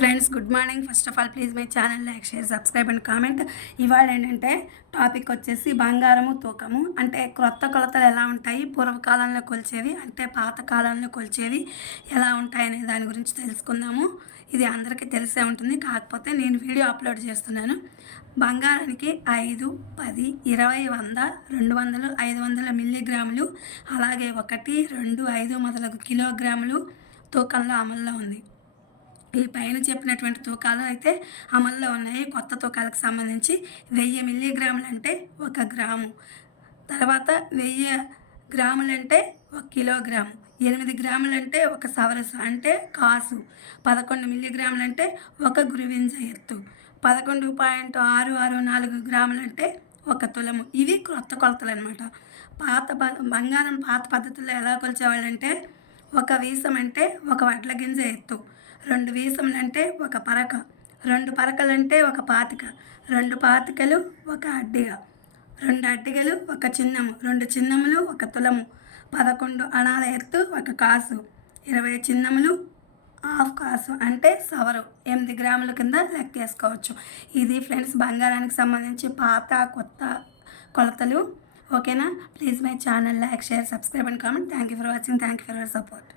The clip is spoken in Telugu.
Friends good morning. First of all please my channel like share subscribe and comment ఇవాళ ఏంటంటే టాపిక్ వచ్చేసి బంగారము తూకము. అంటే క్రొత్త కొలతలు ఎలా ఉంటాయి పూర్వకాలంలో కొలిచేవి అంటే పాత కాలంలో కొలిచేవి ఎలా ఉంటాయి అనే దాని గురించి తెలుసుకుందాము. ఇది అందరికీ తెలిసే ఉంటుంది. కాకపోతే నేను వీడియో అప్లోడ్ చేస్తున్నాను. బంగారానికి ఐదు పది ఇరవై వంద రెండు వందలు ఐదు వందల మిల్లీగ్రాములు అలాగే ఒకటి రెండు ఐదు మొదలగు కిలోగ్రాములు తూకంలో అమల్లో ఉంది. ఈ పైన చెప్పినటువంటి తూకాలు అయితే అమల్లో ఉన్నాయి. కొత్త తూకాలకు సంబంధించి వెయ్యి మిల్లీగ్రాములు అంటే ఒక గ్రాము. తర్వాత వెయ్యి గ్రాములు అంటే ఒక కిలోగ్రాము. ఎనిమిది గ్రాములు అంటే ఒక సవరసు అంటే కాసు. పదకొండు మిల్లీగ్రాములు అంటే ఒక గురువింజ ఎత్తు. పదకొండు పాయింట్ ఆరు ఆరు నాలుగు గ్రాములంటే ఒక తులము. ఇవి క్రొత్త కొలతలు అనమాట పాత బ- బంగారం పాత పద్ధతుల్లో ఎలా కొలిచేవాళ్ళంటే ఒక వీసం అంటే ఒక వడ్ల గింజ ఎత్తు. రెండు వీసములు అంటే ఒక పరక. రెండు పరకలంటే ఒక పాతిక. రెండు పాతికలు ఒక అడ్డిగ. రెండు అడ్డిగలు ఒక చిన్నము. రెండు చిన్నములు ఒక తులము. పదకొండు అణాల ఎత్తు ఒక కాసు. ఇరవై చిన్నములు హాఫ్ కాసు అంటే సవరం. ఎనిమిది గ్రాముల కింద లెక్కేసుకోవచ్చు. ఇది ఫ్రెండ్స్ బంగారానికి సంబంధించి పాత కొత్త కొలతలు. ఓకేనా? Please my channel like share subscribe and comment. Thank you for watching. Thank you for your support.